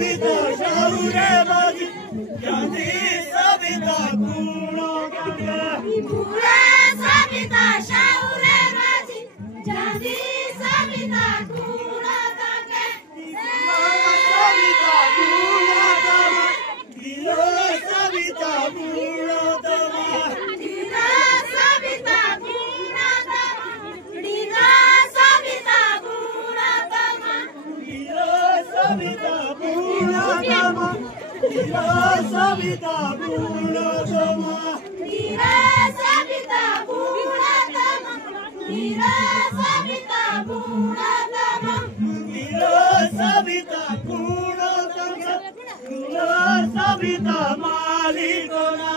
सविता शाउरे बाजी जानी सविता गुणो गंगे पूरे सविता शाउरे बाजी जानी सविता गुणो गंगे सविता गुणो दमा दिलो सविता गुणो दमा दिलो सविता गुणो दमा दिलो सविता गुणो दमा दिलो सविता गुणो दमा दिलो सविता गुणो दमा दिलो सविता गुणो दमा दिलो सविता गुणो दमा दिलो सविता गुणो दमा दिलो सविता मालिकोना